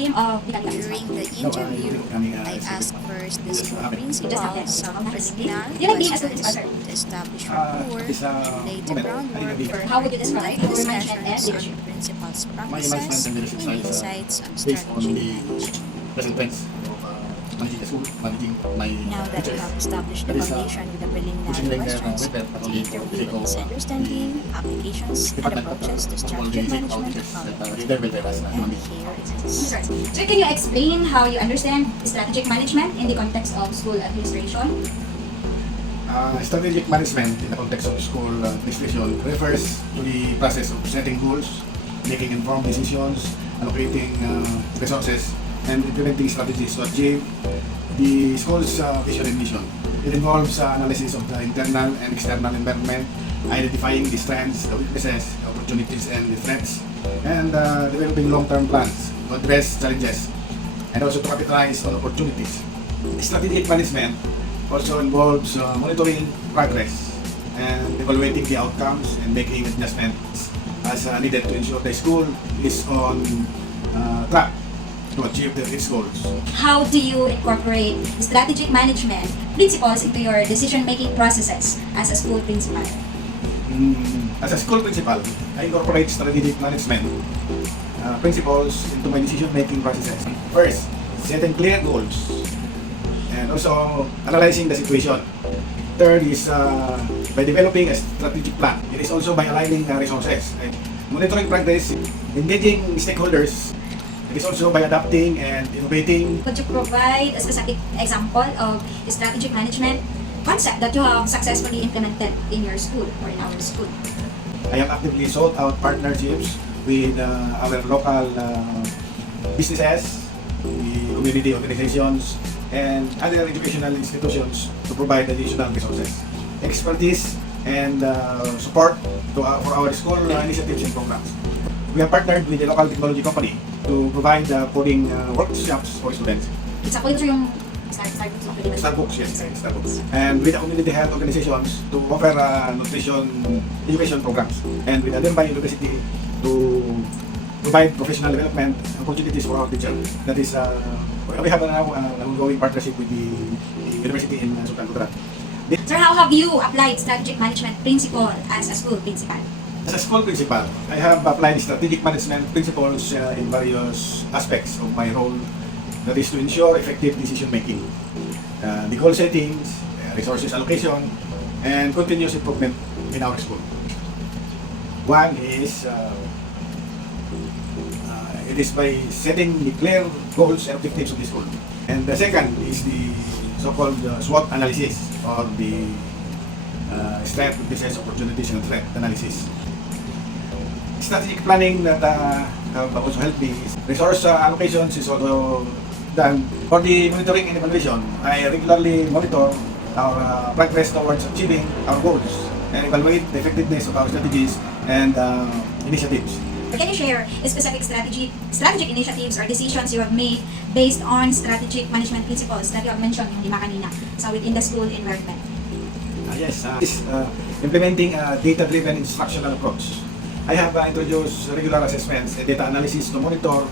stream of During the interview, I asked first the school principal some preliminary You like being a school questions principal, sir? to establish rapport and lay the groundwork for How would you describe lengthy your management and discussions on leadership? the principal's My practices management and leadership and style insights on based on strategic the management. present trends of managing the school, managing my Now that you teachers. have established the That is, foundation with the pushing preliminary them questions, with that, not the only for the interview sake of is understanding, applications, and department, approaches to but all strategic the management teachers that followed. are there with us na And human being. here it is. Sir, can you explain how you understand strategic management in the context of school administration? Strategic management in the context of school administration refers to the process of setting goals, making informed decisions, allocating resources, and implementing strategies to achieve the school's vision and mission. It involves analysis of the internal and external environment, identifying the strengths, the weaknesses, the opportunities, and the threats, and developing long-term plans to address challenges and also to capitalize on opportunities. Strategic management also involves monitoring progress and evaluating the outcomes and making adjustments as needed to ensure the school is on track to achieve its goals. How do you incorporate strategic management principles into your decision-making processes as a school principal? As a school principal, I incorporate strategic management principles into my decision-making processes. First, setting clear goals and also analyzing the situation. Third is by developing a strategic plan. It is also by aligning resources, right? Monitoring progress, engaging stakeholders. It is also by adapting and innovating. Could you provide a specific example of strategic management concept that you have successfully implemented in your school or in our school? I have actively sought out partnerships with our local businesses, the community organizations, and other educational institutions to provide additional resources, expertise, and support for our school initiatives and programs. We have partnered with a local technology company to provide coding workshops for students. It's a ito yung Starbucks of Pilipinas. Starbucks, yes, Starbucks. And with the community health organizations to offer nutrition education programs. And with the nearby university to provide professional development opportunities for our teachers. That is, we have now an ongoing partnership with the university in Sultan Kudarat. Sir, how have you applied strategic management principle as a school principal? As a school principal, I have applied strategic management principles in various aspects of my role. That is to ensure effective decision making, the goal settings, resources allocation, and continuous improvement in our school. One is it is by setting the clear goals and objectives of the school. And the second is the so-called SWOT analysis, or the strength, weaknesses, opportunities, and threat analysis. Strategic planning that also helped me. Resource allocations is also done. For the monitoring and evaluation, I regularly monitor our progress towards achieving our goals and evaluate the effectiveness of our strategies and initiatives. Or can you share specific strategic initiatives or decisions you have made based on strategic management principles that you have mentioned yung lima kanina, so within the school environment? Yes, implementing a data-driven instructional approach. I have introduced regular assessments and data analysis to monitor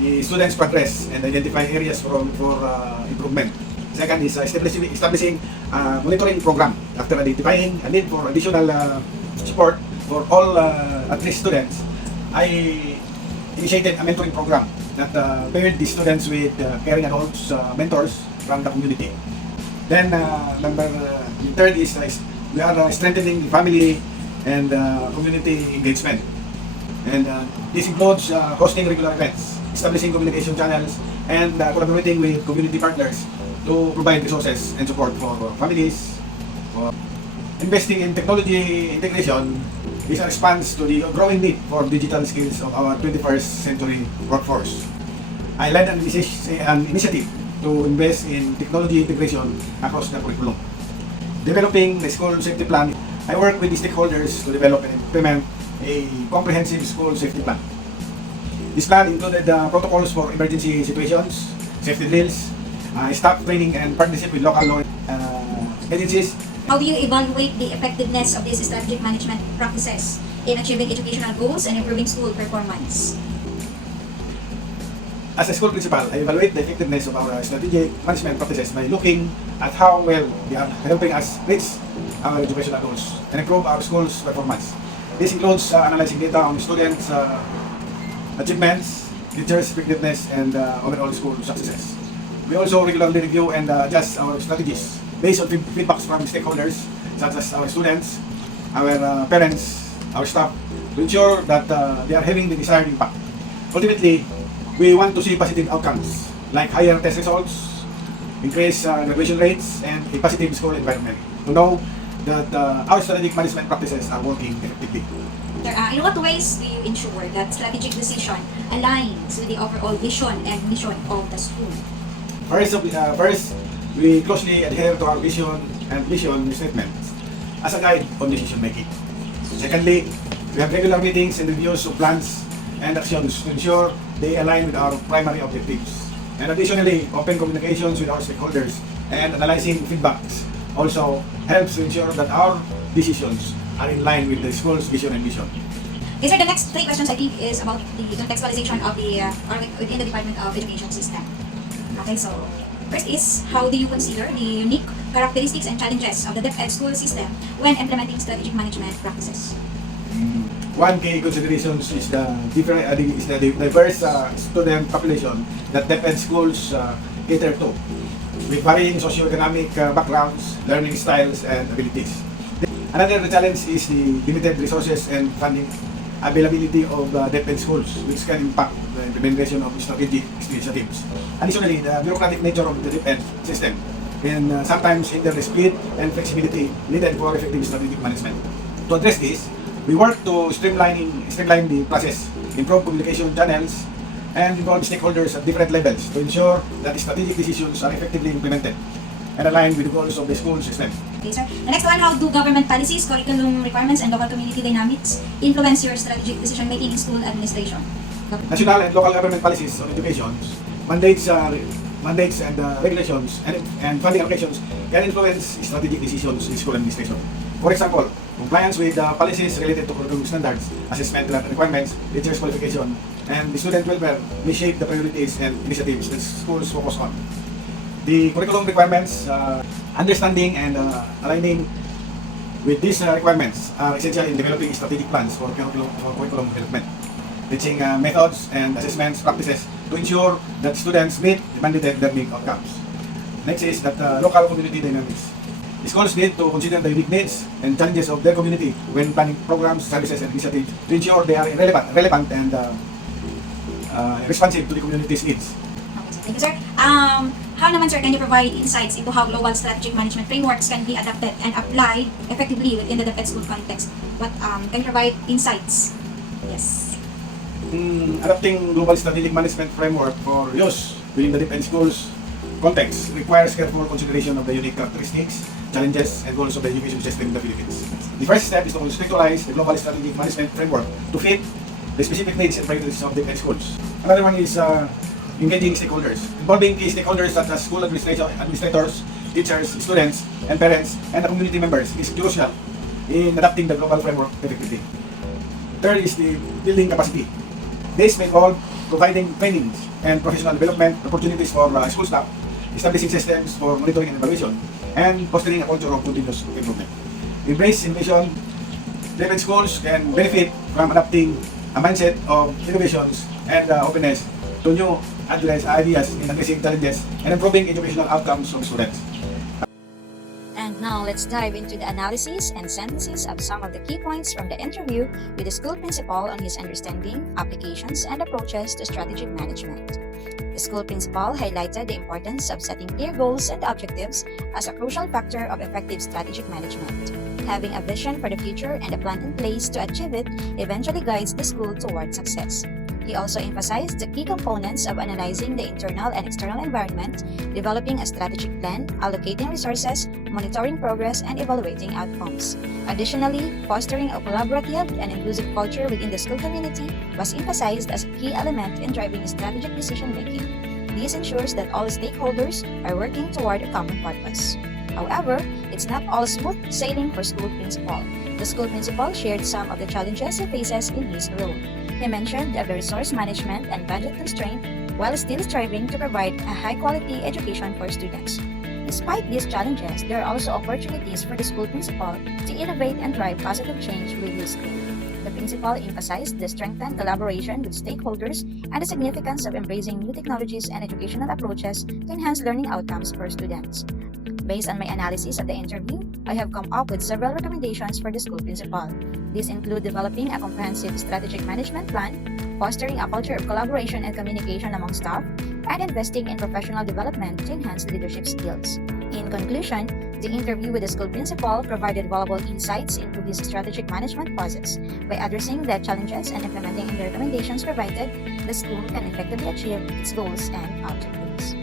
the students' progress and identify areas for improvement. Second is establishing a monitoring program. After identifying a need for additional support for all at-risk students, I initiated a mentoring program that paired the students with caring adults, mentors from the community. Then, the third is we are strengthening the family and community engagement. And this includes hosting regular events, establishing communication channels, and collaborating with community partners to provide resources and support for families. For investing in technology integration is a response to the growing need for digital skills of our 21st century workforce. I led an initiative to invest in technology integration across the curriculum. Developing the school safety plan, I work with the stakeholders to develop and implement a comprehensive school safety plan. This plan included protocols for emergency situations, safety drills, staff training, and partnership with local law agencies. How do you evaluate the effectiveness of these strategic management practices in achieving educational goals and improving school performance? As a school principal, I evaluate the effectiveness of our strategic management practices by looking at how well they are helping us reach our educational goals and improve our school's performance. This includes analyzing data on students' achievements, teachers' effectiveness, and overall school successes. We also regularly review and adjust our strategies based on feedbacks from stakeholders such as our students, our parents, our staff, to ensure that they are having the desired impact. Ultimately, we want to see positive outcomes like higher test results, increased graduation rates, and a positive school environment to know that our strategic management practices are working effectively. In what ways do you ensure that strategic decision aligns with the overall vision and mission of the school? First, we closely adhere to our vision and mission statements as a guide on decision making. Secondly, we have regular meetings and reviews of plans and actions to ensure they align with our primary objectives. And additionally, open communications with our stakeholders and analyzing feedbacks also helps to ensure that our decisions are in line with the school's vision and mission. Okay, sir, the next three questions I think is about the contextualization of the or within the Department of Education system. Okay, so first is, how do you consider the unique characteristics and challenges of the DepEd school system when implementing strategic management practices? One key consideration is the diverse student population that DepEd schools cater to, with varying socioeconomic backgrounds, learning styles, and abilities. Another challenge is the limited resources and funding availability of DepEd schools, which can impact the implementation of strategic initiatives. Additionally, the bureaucratic nature of the DepEd system can sometimes hinder the speed and flexibility needed for effective strategic management. To address this, we work to streamline the process, improve communication channels, and involve stakeholders at different levels to ensure that strategic decisions are effectively implemented and aligned with the goals of the school system. Okay, sir. The next one, how do government policies, curriculum requirements, and local community dynamics influence your strategic decision-making in school administration? National and local government policies on education, mandates and regulations, and funding allocations can influence strategic decisions in school administration. For example, compliance with policies related to curriculum standards, assessment requirements, teachers' qualification, and the student welfare may shape the priorities and initiatives that schools focus on. The curriculum requirements, understanding and aligning with these requirements are essential in developing strategic plans for curriculum development, teaching methods and assessment practices to ensure that students meet the mandated learning outcomes. Next is that local community dynamics. The schools need to consider the unique needs and challenges of their community when planning programs, services, and initiatives to ensure they are relevant and responsive to the community's needs. Okay, thank you, sir. How naman, sir, can you provide insights into how global strategic management frameworks can be adapted and applied effectively within the DepEd school context? What can you provide insights? Yes. Adapting global strategic management framework for use within the DepEd schools context requires careful consideration of the unique characteristics, challenges, and goals of the education system in the Philippines. The first step is to conceptualize the global strategic management framework to fit the specific needs and priorities of DepEd schools. Another one is engaging stakeholders. Involving key stakeholders such as school administrators, teachers, students, and parents, and the community members is crucial in adapting the global framework effectively. Third is the building capacity. This may involve providing training and professional development opportunities for school staff, establishing systems for monitoring and evaluation, and fostering a culture of continuous improvement. Embrace innovation. DepEd schools can benefit from adopting a mindset of innovations and openness to new ideas in addressing challenges and improving educational outcomes of students. And now let's dive into the analysis and synthesis of some of the key points from the interview with the school principal on his understanding, applications, and approaches to strategic management. The school principal highlighted the importance of setting clear goals and objectives as a crucial factor of effective strategic management. Having a vision for the future and a plan in place to achieve it eventually guides the school toward success. He also emphasized the key components of analyzing the internal and external environment, developing a strategic plan, allocating resources, monitoring progress, and evaluating outcomes. Additionally, fostering a collaborative and inclusive culture within the school community was emphasized as a key element in driving strategic decision-making. This ensures that all stakeholders are working toward a common purpose. However, it's not all smooth sailing for school principal. The school principal shared some of the challenges he faces in his role. He mentioned the resource management and budget constraint while still striving to provide a high-quality education for students. Despite these challenges, there are also opportunities for the school principal to innovate and drive positive change with his school. The principal emphasized the strengthened collaboration with stakeholders and the significance of embracing new technologies and educational approaches to enhance learning outcomes for students. Based on my analysis of the interview, I have come up with several recommendations for the school principal. These include developing a comprehensive strategic management plan, fostering a culture of collaboration and communication among staff, and investing in professional development to enhance leadership skills. In conclusion, the interview with the school principal provided valuable insights into this strategic management process. By addressing the challenges and implementing the recommendations provided, the school can effectively achieve its goals and objectives.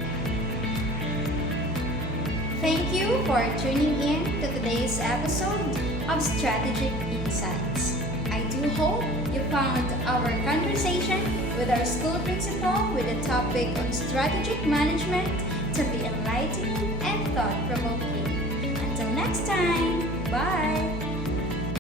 Thank you for tuning in to today's episode of Strategic Insights. I do hope you found our conversation with our school principal with the topic on strategic management to be enlightening and thought-provoking. Until next time, bye!